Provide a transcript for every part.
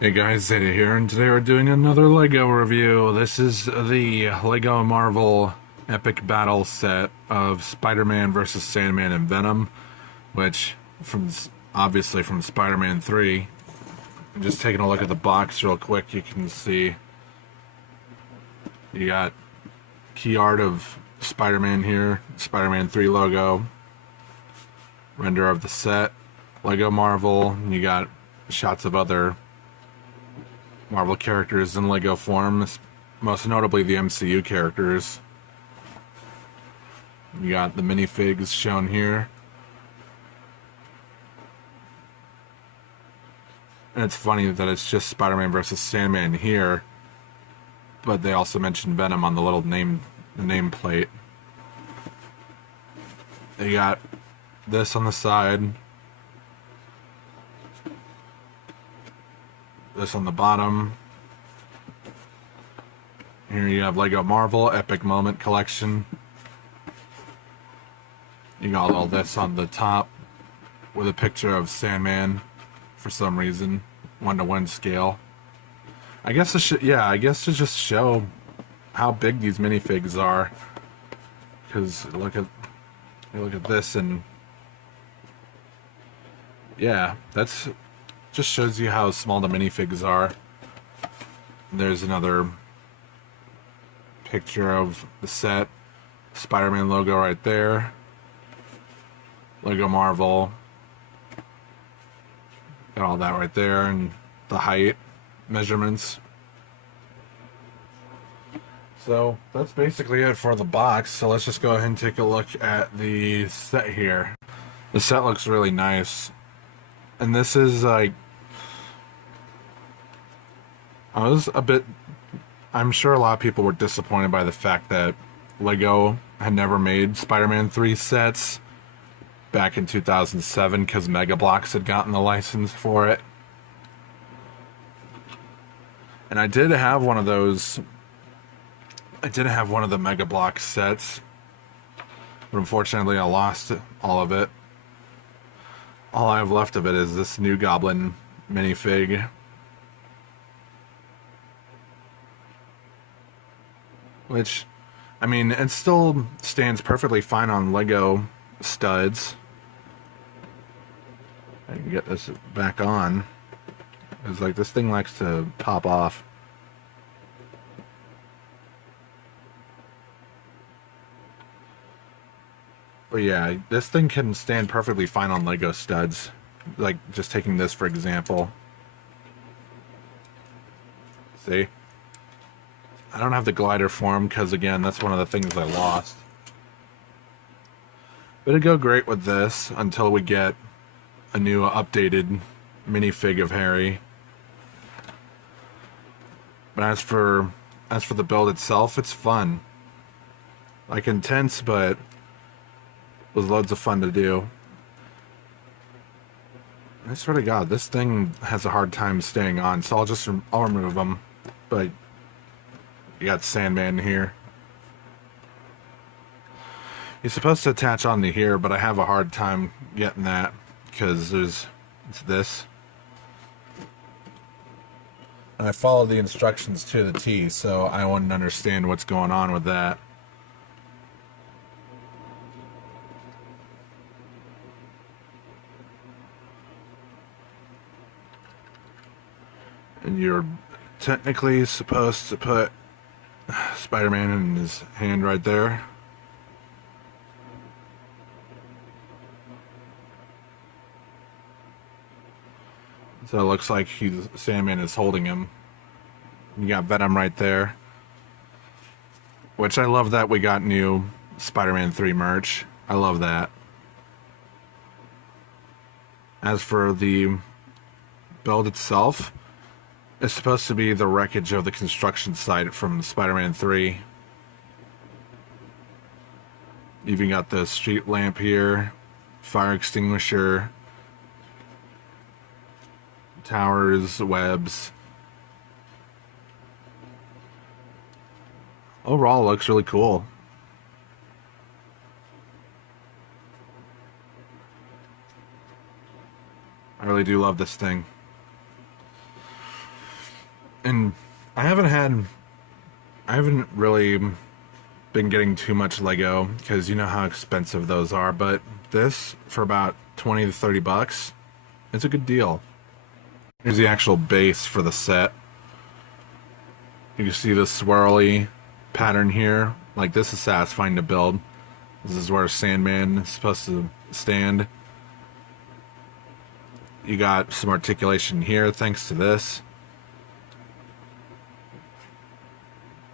Hey guys, Zeta here, and today we're doing another LEGO review. This is the LEGO Marvel Epic Battle set of Spider-Man versus Sandman and Venom, which, obviously from Spider-Man 3. And just taking a look at the box real quick, you can see you got key art of Spider-Man here, Spider-Man 3 logo, render of the set, LEGO Marvel, and you got shots of other Marvel characters in LEGO form, most notably the MCU characters. You got the minifigs shown here. And it's funny that it's just Spider-Man versus Sandman here, but they also mentioned Venom on the little nameplate. They got this on the side, this on the bottom. Here you have LEGO Marvel Epic Moment Collection. You got all this on the top with a picture of Sandman for some reason, 1-to-1 scale. I guess to just show how big these minifigs are. Because you look at this, and yeah, that's just shows you how small the minifigs are. There's another picture of the set, Spider-Man logo right there, LEGO Marvel, got all that right there, and the height measurements. So that's basically it for the box. So let's just go ahead and take a look at the set here. The set looks really nice. And this is like, I'm sure a lot of people were disappointed by the fact that LEGO had never made Spider-Man 3 sets back in 2007 because Mega Bloks had gotten the license for it. And I did have one of those. I did have one of the Mega Bloks sets, but unfortunately I lost all of it. All I have left of it is this New Goblin minifig. Which, I mean, it still stands perfectly fine on LEGO studs. I can get this back on. It's like this thing likes to pop off. But yeah, this thing can stand perfectly fine on LEGO studs. Like, just taking this for example. See? I don't have the glider form because, again, that's one of the things I lost. But it'd go great with this until we get a new updated minifig of Harry. But as for the build itself, it's fun. Like, intense, but was loads of fun to do. I swear to God, this thing has a hard time staying on, so I'll remove them. But you got Sandman here. He's supposed to attach onto here, but I have a hard time getting that because it's this. And I followed the instructions to the T, so I wouldn't understand what's going on with that. And you're technically supposed to put Spider-Man in his hand right there. So it looks like Sandman is holding him. You got Venom right there. Which I love that we got new Spider-Man 3 merch. I love that. As for the build itself, it's supposed to be the wreckage of the construction site from Spider-Man 3. You even got the street lamp here, fire extinguisher, towers, webs. Overall, it looks really cool. I really do love this thing. I haven't really been getting too much Lego because you know how expensive those are, but this for about 20 to 30 bucks, it's a good deal. Here's the actual base for the set. You can see the swirly pattern here. Like, this is satisfying to build. This is where Sandman is supposed to stand. You got some articulation here thanks to this.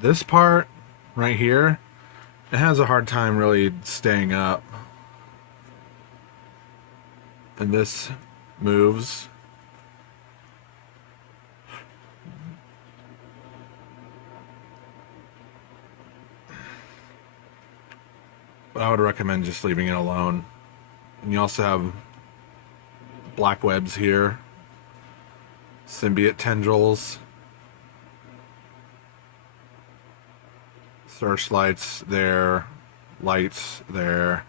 This part right here, it has a hard time really staying up. And this moves. But I would recommend just leaving it alone. And you also have black webs here, symbiote tendrils, searchlights there, lights there.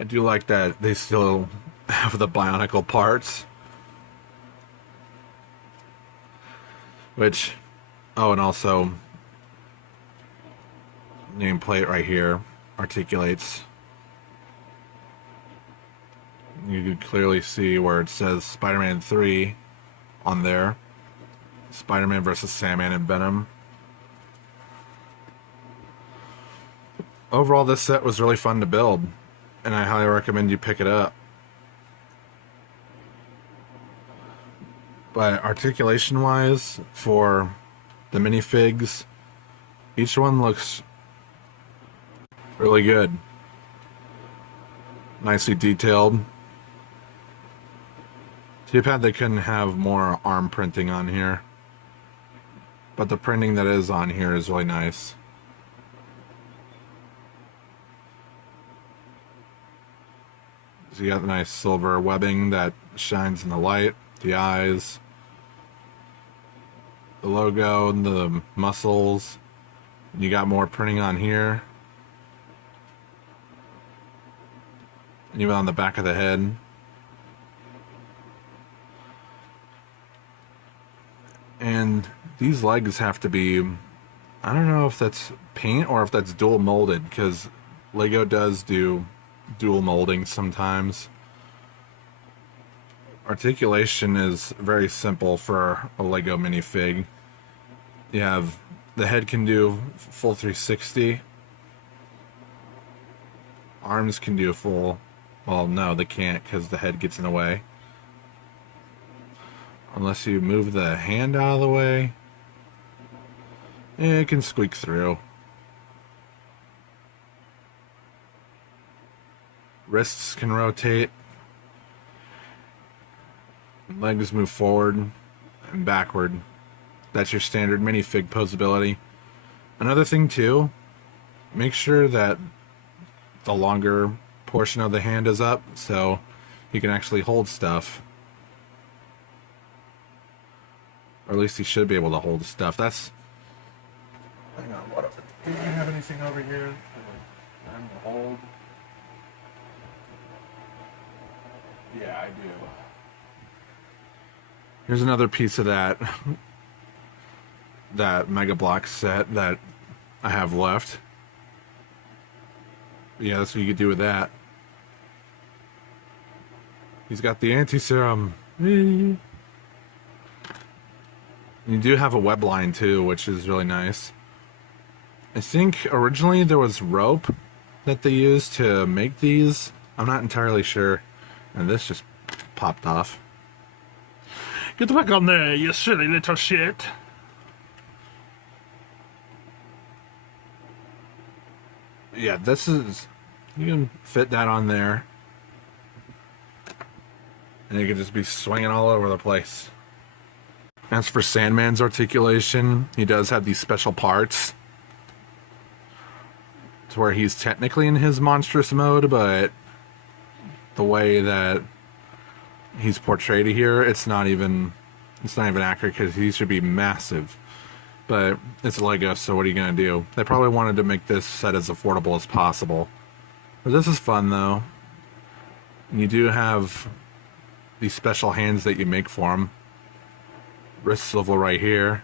I do like that they still have the bionicle parts. Which, oh, and also nameplate right here articulates. You can clearly see where it says Spider-Man 3 on there. Spider-Man versus Sandman and Venom. Overall, this set was really fun to build, and I highly recommend you pick it up. But articulation-wise, for the minifigs, each one looks really good. Nicely detailed. Too bad they couldn't have more arm printing on here. But the printing that is on here is really nice. So you got the nice silver webbing that shines in the light, the eyes, the logo, and the muscles. You got more printing on here. And even on the back of the head. And these legs have to be, I don't know if that's paint or if that's dual molded, because Lego does do dual molding sometimes. Articulation is very simple for a Lego minifig. You have, the head can do full 360. Arms can do full, well, no, they can't because the head gets in the way. Unless you move the hand out of the way. It can squeak through. Wrists can rotate. Legs move forward and backward. That's your standard minifig posability. Another thing too, make sure that the longer portion of the hand is up so you can actually hold stuff. Or at least he should be able to hold stuff. That's... Hang on, what... Do you have anything over here that I'm gonna hold? Yeah, I do. Here's another piece of that Mega Block set that I have left. Yeah, that's what you could do with that. He's got the anti-serum. You do have a web line too, which is really nice. I think originally there was rope that they used to make these. I'm not entirely sure. And this just popped off. Get back on there, you silly little shit. Yeah, this is... You can fit that on there. And you can just be swinging all over the place. As for Sandman's articulation, he does have these special parts to where he's technically in his monstrous mode, but the way that he's portrayed here, it's not even accurate because he should be massive. But it's Lego, so what are you gonna do? They probably wanted to make this set as affordable as possible. But this is fun though. And you do have these special hands that you make for him. wrist swivel right here.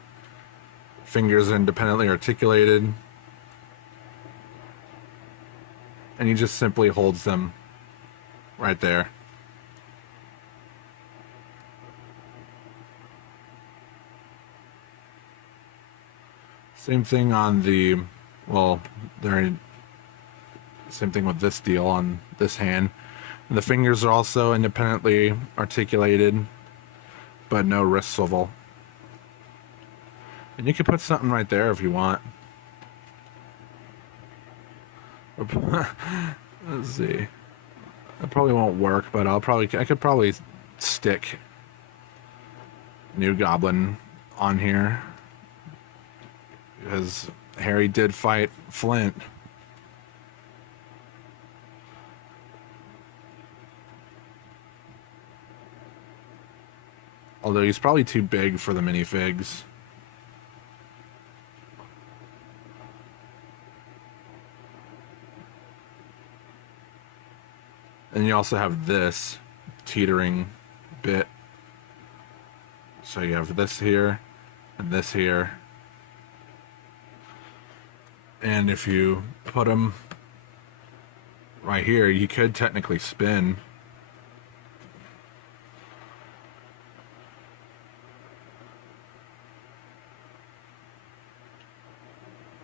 Fingers independently articulated. And he just simply holds them right there. Same thing on the, well, same thing with this deal on this hand. And the fingers are also independently articulated, but no wrist swivel. And you can put something right there if you want. Let's see. That probably won't work, but I could probably stick New Goblin on here, because Harry did fight Flint. Although he's probably too big for the minifigs. And you also have this teetering bit. So you have this here and this here. And if you put them right here, you could technically spin.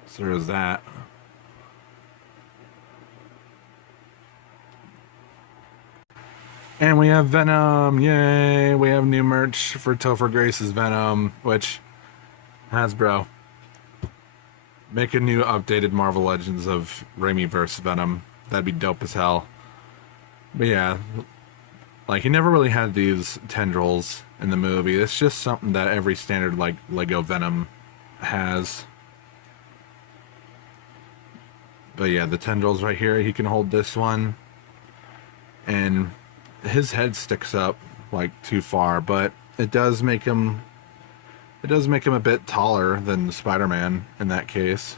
So there's that. And we have Venom, yay! We have new merch for Topher Grace's Venom, which, Hasbro, make a new updated Marvel Legends of Raimi-verse Venom. That'd be dope as hell. But yeah, like, he never really had these tendrils in the movie. It's just something that every standard, like, Lego Venom has. But yeah, the tendrils right here, he can hold this one. And his head sticks up like too far, but it does make him a bit taller than Spider-Man in that case.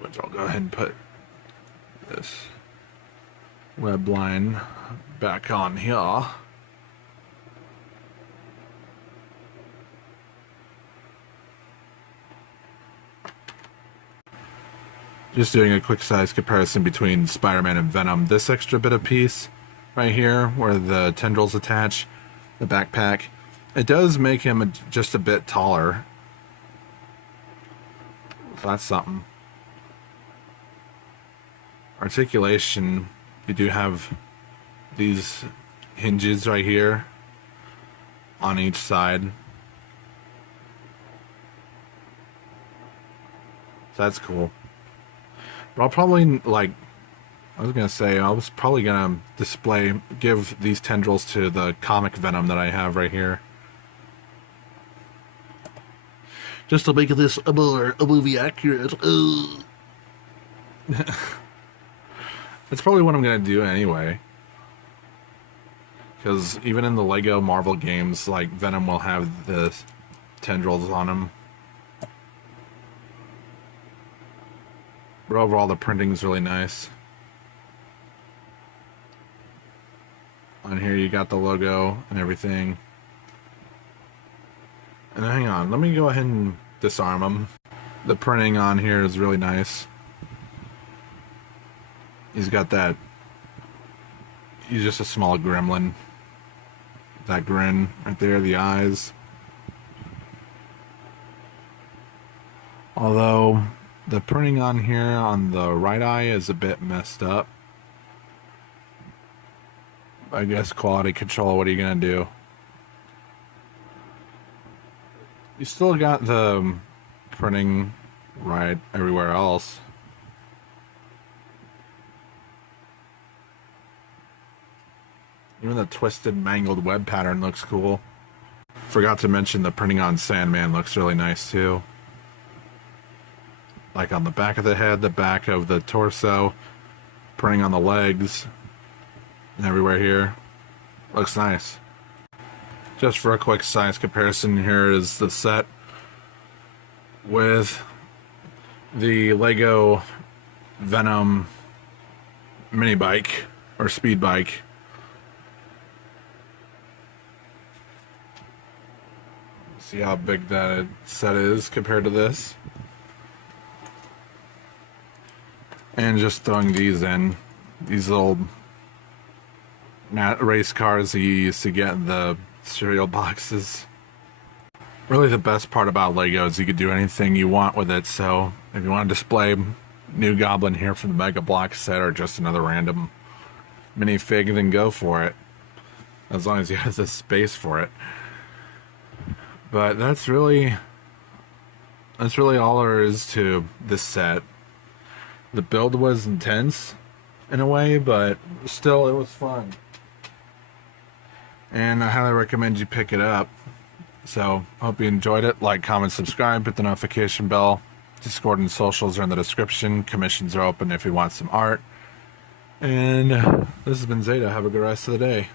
Which I'll go ahead and put this web line back on here. Just doing a quick size comparison between Spider-Man and Venom. This extra bit of piece right here, where the tendrils attach, the backpack, it does make him just a bit taller. So that's something. Articulation, you do have these hinges right here on each side. So that's cool. But I'll probably, like, I was probably gonna give these tendrils to the comic Venom that I have right here. Just to make this a movie accurate. That's probably what I'm gonna do anyway. Because even in the Lego Marvel games, like, Venom will have the tendrils on him. But overall, the printing is really nice. On here, you got the logo and everything. And hang on, let me go ahead and disarm them. The printing on here is really nice. He's got that. He's just a small gremlin. That grin right there, the eyes. Although the printing on here on the right eye is a bit messed up. I guess quality control, what are you gonna do? You still got the printing right everywhere else. Even the twisted, mangled web pattern looks cool. Forgot to mention the printing on Sandman looks really nice too. Like on the back of the head, the back of the torso, printing on the legs, and everywhere here. Looks nice. Just for a quick size comparison, here is the set with the Lego Venom mini bike or speed bike. See how big that set is compared to this. And just throwing these in, these little race cars that you used to get in the cereal boxes. Really the best part about Lego is you could do anything you want with it. So if you want to display New Goblin here from the Mega Block set or just another random minifig, then go for it. As long as you have the space for it. But that's really all there is to this set. The build was intense in a way, but still it was fun. And I highly recommend you pick it up. So, hope you enjoyed it. Like, comment, subscribe, hit the notification bell. Discord and socials are in the description. Commissions are open if you want some art. And this has been Zeta. Have a good rest of the day.